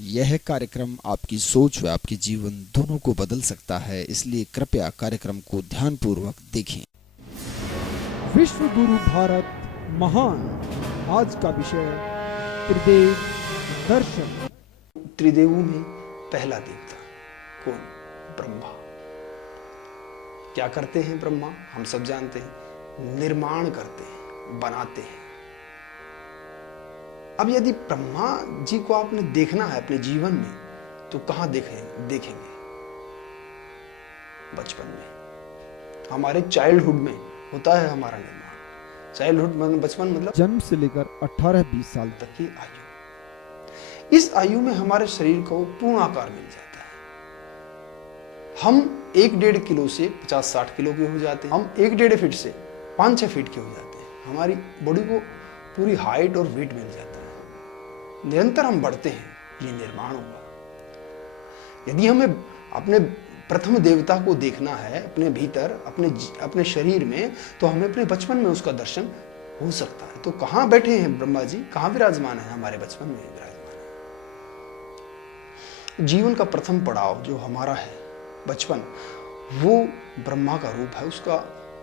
यह कार्यक्रम आपकी सोच व आपके जीवन दोनों को बदल सकता है, इसलिए कृपया कार्यक्रम को ध्यानपूर्वक देखें। विश्व गुरु भारत महान। आज का विषय त्रिदेव दर्शन। त्रिदेवों में पहला देवता कौन? ब्रह्मा। क्या करते हैं ब्रह्मा? हम सब जानते हैं, निर्माण करते हैं, बनाते हैं। अब यदि ब्रह्मा जी को आपने देखना है अपने जीवन में, तो कहां देखेंगे? बचपन में, हमारे चाइल्डहुड में होता है हमारा निर्माण। चाइल्डहुड मतलब बचपन, मतलब जन्म से लेकर 18-20 साल तक की आयु। इस आयु में हमारे शरीर को पूर्ण आकार मिल जाता है। हम 1-1.5 किलो से 50-60 किलो के हो जाते हैं। हम 1-1.5 फीट से 5-6 फीट के हो जाते हैं। हमारी बॉडी को पूरी हाइट और वेट मिल जाता है। निरंतर हम बढ़ते हैं, ये निर्माण हुआ। यदि हमें अपने प्रथम देवता को देखना है अपने भीतर, अपने शरीर में, तो हमें अपने बचपन में उसका दर्शन हो सकता है। तो कहां बैठे हैं ब्रह्मा जी? कहां विराजमान है? हमारे बचपन में विराजमान है। जीवन का प्रथम पड़ाव जो हमारा है बचपन, वो ब्रह्मा का रूप है।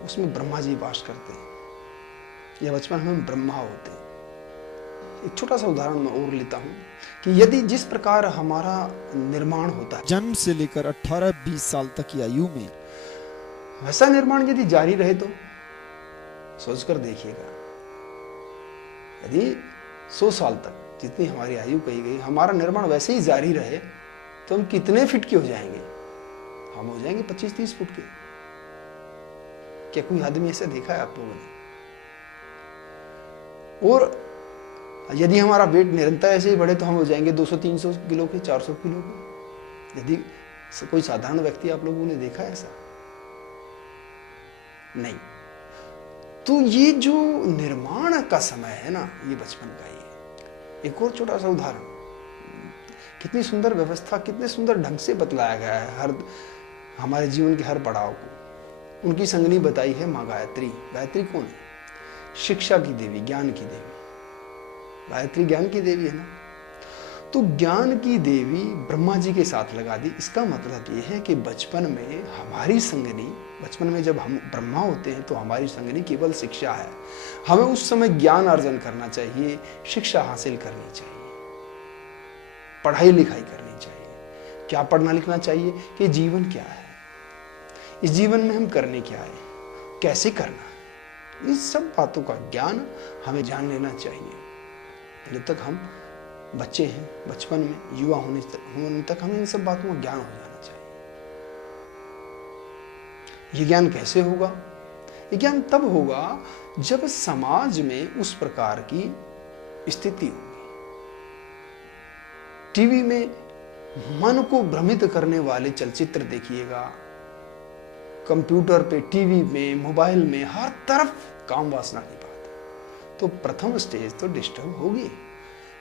उसमें ब्रह्मा जी वास करते हैं। यह बचपन में ब्रह्मा होते हैं। एक छोटा सा उदाहरण मैं और लेता हूं कि यदि जिस प्रकार हमारा निर्माण होता है जन्म से लेकर 18-20 साल तक की आयु में, वैसा निर्माण यदि जारी रहे तो सोचकर देखिएगा, यदि 100 साल तक जितनी हमारी आयु कही गई, हमारा निर्माण वैसे ही जारी रहे, तो हम कितने फीट के हो जाएंगे? हम हो जाएंगे 25-30 फुट के। क्या कोई आदमी ऐसा देखा है आप लोगों ने? और यदि हमारा वेट निरंतर ऐसे ही बढ़े तो हम हो जाएंगे 200-300 किलो के, 400 किलो के। यदि कोई साधारण व्यक्ति आप लोगों ने देखा है ऐसा? नहीं। तो ये जो निर्माण का समय है ना, ये बचपन का ही है। एक और छोटा सा उदाहरण, कितनी सुंदर व्यवस्था, कितने सुंदर ढंग से बतलाया गया है हर हमारे जीवन के हर पड़ाव को। उनकी संगनी बताई है माँ गायत्री। गायत्री कौन है? शिक्षा की देवी, ज्ञान की देवी। गायत्री ज्ञान की देवी है ना। तो ज्ञान की देवी ब्रह्मा जी के साथ लगा दी। इसका मतलब ये है कि बचपन में हमारी संगनी, बचपन में जब हम ब्रह्मा होते हैं तो हमारी संगनी केवल शिक्षा है। हमें उस समय ज्ञान अर्जन करना चाहिए, शिक्षा हासिल करनी चाहिए, पढ़ाई लिखाई करनी चाहिए। क्या पढ़ना लिखना चाहिए? कि जीवन क्या है, इस जीवन में हम करने क्या है, कैसे करना, इस सब बातों का ज्ञान हमें जान लेना चाहिए। जब तक हम बच्चे हैं, बचपन में युवा होने तक हमें इन सब बातों का ज्ञान हो जाना चाहिए। ये ज्ञान कैसे होगा? ये ज्ञान तब होगा जब समाज में उस प्रकार की स्थिति होगी। टीवी में मन को भ्रमित करने वाले चलचित्र देखिएगा, कंप्यूटर पे, टीवी में, मोबाइल में, हर तरफ काम वासना की बात है। तो प्रथम स्टेज तो डिस्टर्ब होगी।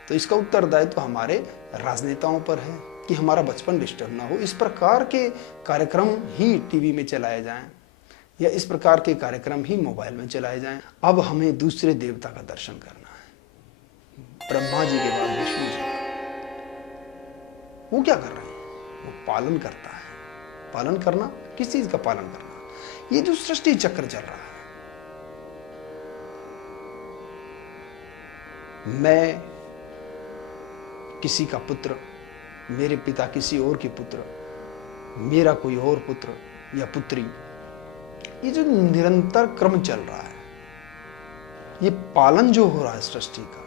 तो इसका उत्तरदायित्व तो हमारे राजनेताओं पर है कि हमारा बचपन डिस्टर्ब ना हो। इस प्रकार के कार्यक्रम ही टीवी में चलाए जाएं, या इस प्रकार के कार्यक्रम ही मोबाइल में चलाए जाएं। अब हमें दूसरे देवता का दर्शन करना है, ब्रह्मा जी के बाद विष्णु जी। वो क्या कर रहे हैं? वो पालन करता है। पालन करना, किस चीज का पालन करना? ये जो सृष्टि चक्र चल रहा है, मैं किसी का पुत्र, मेरे पिता किसी और के पुत्र, मेरा कोई और पुत्र या पुत्री, ये जो निरंतर क्रम चल रहा है, ये पालन जो हो रहा है सृष्टि का,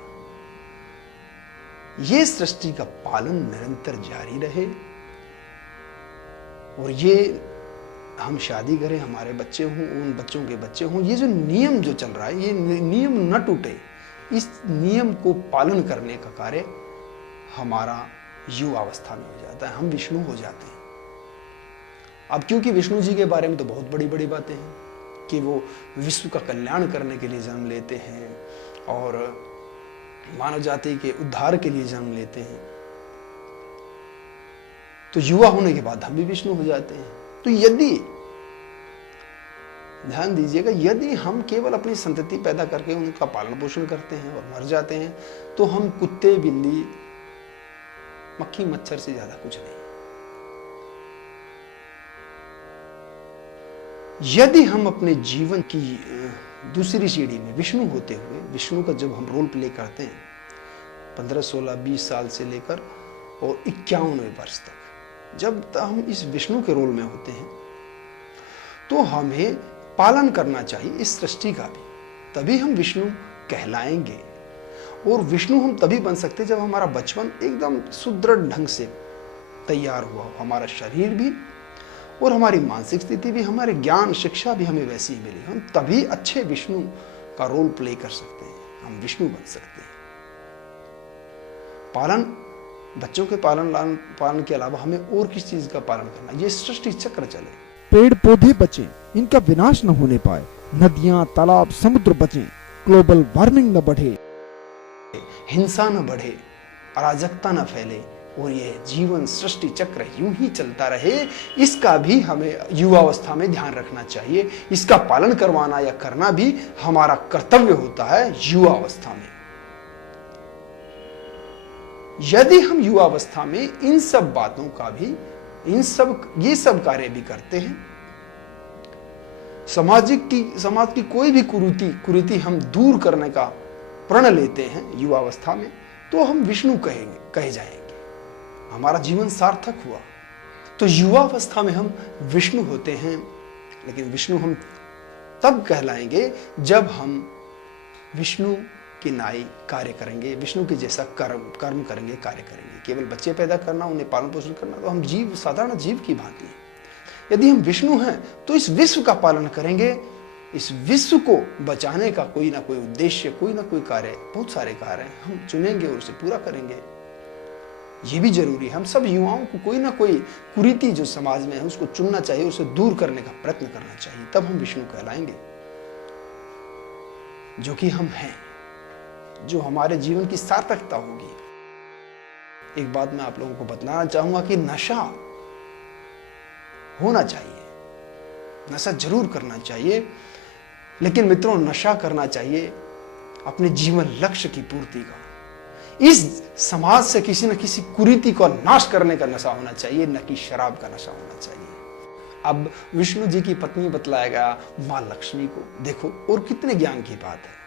ये सृष्टि का पालन निरंतर जारी रहे। और ये हम शादी करें, हमारे बच्चे हों, उन बच्चों के बच्चे हों, ये जो नियम जो चल रहा है, ये नियम न टूटे। इस नियम को पालन करने का कार्य हमारा युवा अवस्था में हो जाता है। हम विष्णु हो जाते हैं। अब क्योंकि विष्णु जी के बारे में तो बहुत बड़ी बड़ी बातें हैं कि वो विश्व का कल्याण करने के लिए जन्म लेते हैं और मानव जाति के उद्धार के लिए जन्म लेते हैं। तो युवा होने के बाद हम भी विष्णु हो जाते हैं। तो यदि, ध्यान दीजिएगा, यदि हम केवल अपनी संतति पैदा करके उनका पालन पोषण करते हैं और मर जाते हैं, तो हम कुत्ते, बिल्ली, मक्खी मच्छर से ज्यादा कुछ नहीं। यदि हम अपने जीवन की दूसरी सीढ़ी में विष्णु होते हुए, विष्णु का जब हम रोल प्ले करते हैं 15, 16, 20 साल से लेकर और 51वें वर्ष तक, जब तक हम इस विष्णु के रोल में होते हैं तो हमें पालन करना चाहिए इस सृष्टि का भी, तभी हम विष्णु कहलाएंगे। और विष्णु हम तभी बन सकते जब हमारा बचपन एकदम सुदृढ़ ढंग से तैयार हुआ हो, हमारा शरीर भी और हमारी मानसिक स्थिति भी, हमारे ज्ञान शिक्षा भी हमें वैसी ही मिली, हम तभी अच्छे विष्णु का रोल प्ले कर सकते हैं, हम विष्णु बन सकते हैं। पालन, बच्चों के पालन के अलावा हमें और किस चीज का पालन करना, ये सृष्टि चक्र चले। पेड़ पौधे बचें, इनका विनाश न होने पाए, नदियां तालाब समुद्र बचें, ग्लोबल वार्मिंग न बढ़े, हिंसा न बढ़े, अराजकता न फैले और यह जीवन सृष्टि चक्र यूं ही चलता रहे, इसका भी हमें युवावस्था में ध्यान रखना चाहिए। इसका पालन करवाना या करना भी हमारा कर्तव्य होता है युवावस्था में। यदि हम युवावस्था में इन सब बातों का भी, ये सब कार्य भी करते हैं, समाज की कोई भी कुरीति हम दूर करने का प्रण लेते हैं युवावस्था में, तो हम विष्णु कहे जाएंगे, हमारा जीवन सार्थक हुआ। तो युवावस्था में हम विष्णु होते हैं, लेकिन विष्णु हम तब कहलाएंगे जब हम विष्णु के नाई कार्य करेंगे, विष्णु के जैसा कर्म करेंगे, कार्य करेंगे। केवल बच्चे पैदा करना, उन्हें पालन पोषण करना, तो हम जीव, साधारण जीव की भांति हैं। यदि हम विष्णु हैं तो इस विश्व का पालन करेंगे, इस विश्व को बचाने का कोई ना कोई उद्देश्य, कोई ना कोई कार्य, बहुत सारे कार्य हम चुनेंगे और उसे पूरा करेंगे। ये भी जरूरी है। हम सब युवाओं को कोई ना कोई कुरीति जो समाज में है उसको चुनना चाहिए, उसे दूर करने का प्रयत्न करना चाहिए, तब हम विष्णु कहलाएंगे, जो कि हम हैं, जो हमारे जीवन की सार्थकता होगी। एक बात मैं आप लोगों को बतलाना चाहूंगा कि नशा होना चाहिए, नशा जरूर करना चाहिए, लेकिन मित्रों नशा करना चाहिए अपने जीवन लक्ष्य की पूर्ति का। इस समाज से किसी न किसी कुरीति को नाश करने का नशा होना चाहिए, न कि शराब का नशा होना चाहिए। अब विष्णु जी की पत्नी बतलाएगा मां लक्ष्मी को, देखो और कितने ज्ञान की बात है।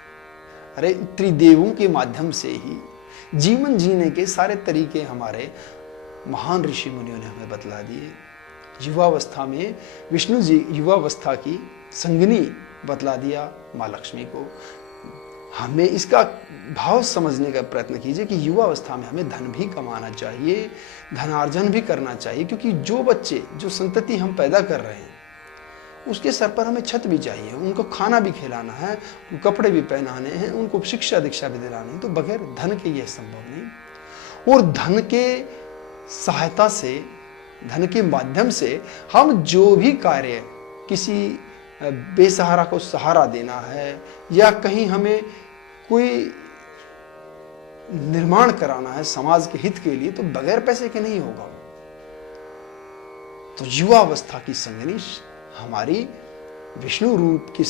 अरे त्रिदेवों के माध्यम से ही जीवन जीने के सारे तरीके हमारे महान ऋषि मुनियों ने हमें बतला दिए। युवावस्था में विष्णु जी युवावस्था की संगिनी बतला दिया मां लक्ष्मी को। हमें इसका भाव समझने का प्रयत्न कीजिए कि युवावस्था में हमें धन भी कमाना चाहिए, धनार्जन भी करना चाहिए, क्योंकि जो बच्चे, जो संतति हम पैदा कर रहे हैं उसके सर पर हमें छत भी चाहिए, उनको खाना भी खिलाना है, कपड़े भी पहनाने हैं, उनको शिक्षा दीक्षा भी दिलानी है। तो बगैर धन के यह संभव नहीं। और धन के सहायता से, धन के माध्यम से हम जो भी कार्य, किसी बेसहारा को सहारा देना है या कहीं हमें कोई निर्माण कराना है समाज के हित के लिए, तो बगैर पैसे के नहीं होगा। तो युवावस्था की संगिनी हमारी विष्णु रूप की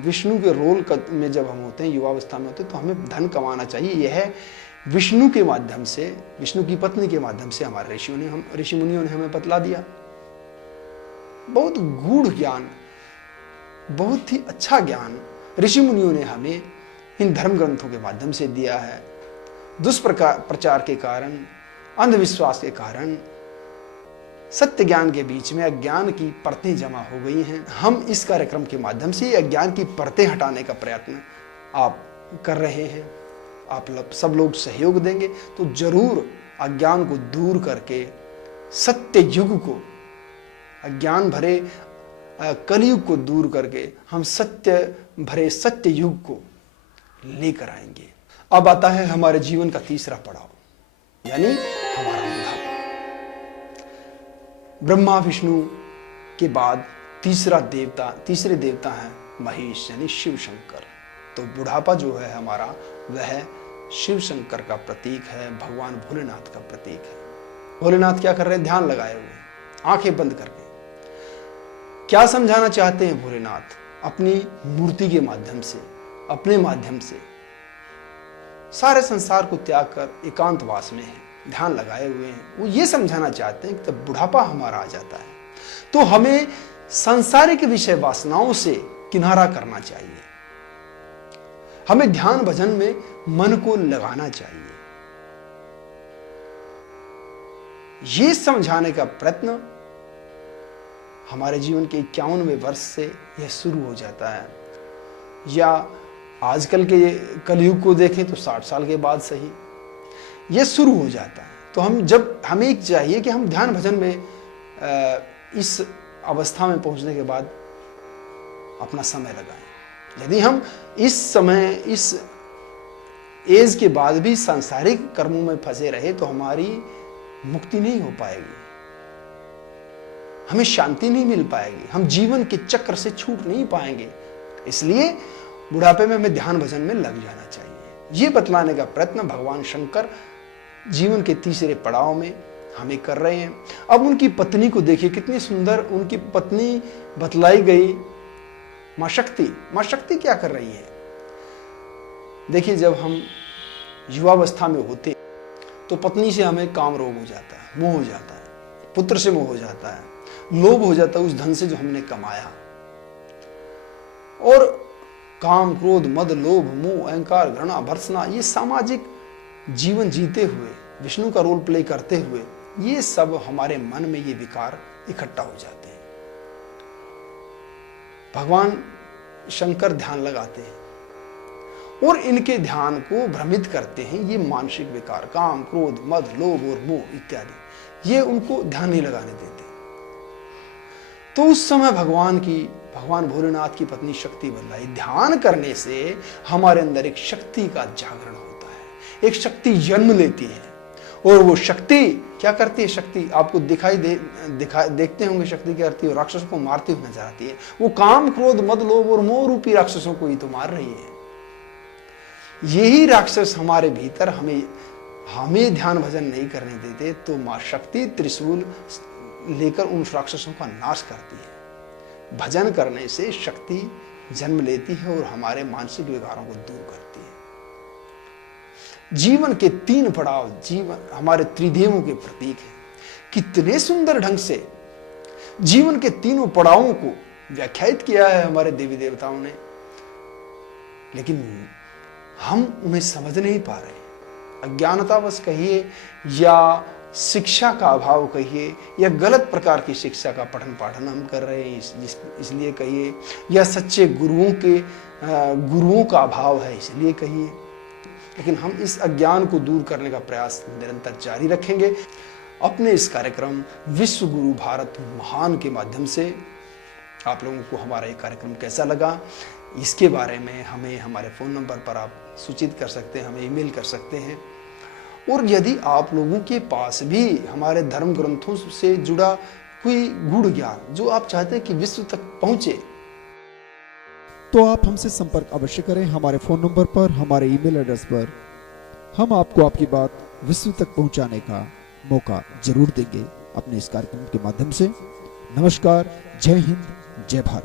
विष्णु के रोल में जब हम होते हैं, युवावस्था में होते हैं, तो हमें धन कमाना चाहिए। यह विष्णु के माध्यम से, विष्णु की पत्नी के माध्यम से हमारे ऋषि मुनियों ने हमें बतला दिया। बहुत गूढ़ ज्ञान, बहुत ही अच्छा ज्ञान ऋषि मुनियों ने हमें इन धर्म ग्रंथों के माध्यम से दिया है। दुष्प्रचार के कारण, अंधविश्वास के कारण सत्य ज्ञान के बीच में अज्ञान की परतें जमा हो गई हैं। हम इस कार्यक्रम के माध्यम से अज्ञान की परतें हटाने का प्रयत्न आप कर रहे हैं। आप सब लोग सहयोग देंगे तो जरूर अज्ञान को दूर करके सत्य युग को, अज्ञान भरे कलयुग को दूर करके हम सत्य भरे सत्य युग को लेकर आएंगे। अब आता है हमारे जीवन का तीसरा पड़ाव, यानी हमारा बुढ़ापा। ब्रह्मा विष्णु के बाद तीसरे देवता हैं महेश, यानी शिव शंकर। तो बुढ़ापा जो है हमारा, वह शिव शंकर का प्रतीक है, भगवान भोलेनाथ का प्रतीक है। भोलेनाथ क्या कर रहे हैं? ध्यान लगाए हुए, आंखें बंद करके। क्या समझाना चाहते हैं भोलेनाथ? अपनी मूर्ति के माध्यम से, अपने माध्यम से सारे संसार को त्याग कर एकांतवास में है। ध्यान लगाए हुए हैं, वो ये समझाना चाहते हैं कि जब बुढ़ापा हमारा आ जाता है तो हमें सांसारिक विषय वासनाओं से किनारा करना चाहिए, हमें ध्यान भजन में मन को लगाना चाहिए। ये समझाने का प्रयत्न हमारे जीवन के 51वें वर्ष से यह शुरू हो जाता है, या आजकल के कलयुग को देखें तो 60 साल के बाद सही यह शुरू हो जाता है। तो हमें चाहिए कि हम ध्यान भजन में इस अवस्था में पहुंचने के बाद अपना समय लगाएं। यदि हम इस समय इस एज के बाद भी सांसारिक कर्मों में फंसे रहे तो हमारी मुक्ति नहीं हो पाएगी, हमें शांति नहीं मिल पाएगी, हम जीवन के चक्र से छूट नहीं पाएंगे। इसलिए बुढ़ापे में हमें ध्यान भजन में लग जाना चाहिए। ये बतलाने का प्रयत्न भगवान शंकर जीवन के तीसरे पड़ाव में हमें कर रहे हैं। अब उनकी पत्नी को देखिए, कितनी सुंदर उनकी पत्नी बतलाई गई, मां शक्ति। मां शक्ति क्या कर रही है? देखिए, जब हम युवावस्था में होते तो पत्नी से हमें काम रोग हो जाता है, मोह हो जाता है, पुत्र से मोह हो जाता है, लोभ हो जाता है उस धन से जो हमने कमाया। और काम, क्रोध, मद, लोभ, मोह, अहंकार, घृणा, भर्त्सना, ये सामाजिक जीवन जीते हुए, विष्णु का रोल प्ले करते हुए, ये सब हमारे मन में ये विकार इकट्ठा हो जाते हैं। भगवान शंकर ध्यान लगाते हैं और इनके ध्यान को भ्रमित करते हैं। ये मानसिक विकार, काम, क्रोध, मद, लोभ और मोह इत्यादि, ये उनको ध्यान नहीं लगाने देते। तो उस समय भगवान भोलेनाथ की पत्नी शक्ति बतलाई, ध्यान करने से हमारे अंदर एक शक्ति का जागरण होता है, एक शक्ति जन्म लेती है। और वो शक्ति क्या करती है? शक्ति आपको देखते होंगे, शक्ति क्या करती है? राक्षसों को मारती हुई नजर आती है। वो काम, क्रोध, मद, लोभ और मोह रूपी राक्षसों को ही तो मार रही है। यही राक्षस हमारे भीतर हमें ध्यान भजन नहीं करने देते, तो मां शक्ति त्रिशूल लेकर उन राक्षसों का नाश करती है। भजन करने से शक्ति जन्म लेती है और हमारे मानसिक विकारों को दूर करती है। जीवन के 3 पड़ाव जीवन हमारे त्रिदेवों के प्रतीक हैं। कितने सुंदर ढंग से जीवन के तीनों पड़ावों को व्याख्यायित किया है हमारे देवी देवताओं ने, लेकिन हम उन्हें समझ नहीं पा रहे। अज्ञानतावश कहिए या शिक्षा का अभाव कहिए या गलत प्रकार की शिक्षा का पठन पाठन हम कर रहे हैं इसलिए कहिए, या सच्चे गुरुओं का अभाव है इसलिए कहिए, लेकिन हम इस अज्ञान को दूर करने का प्रयास निरंतर जारी रखेंगे। अपने इस कार्यक्रम विश्व गुरु भारत महान के माध्यम से आप लोगों को हमारा ये कार्यक्रम कैसा लगा, इसके बारे में हमें हमारे फ़ोन नंबर पर आप सूचित कर सकते हैं, हमें ईमेल कर सकते हैं। और यदि आप लोगों के पास भी हमारे धर्म ग्रंथों से जुड़ा कोई गूढ़ ज्ञान जो आप चाहते हैं कि विश्व तक पहुंचे, तो आप हमसे संपर्क अवश्य करें हमारे फोन नंबर पर, हमारे ईमेल एड्रेस पर। हम आपको आपकी बात विश्व तक पहुंचाने का मौका जरूर देंगे अपने इस कार्यक्रम के माध्यम से। नमस्कार, जय हिंद, जय भारत।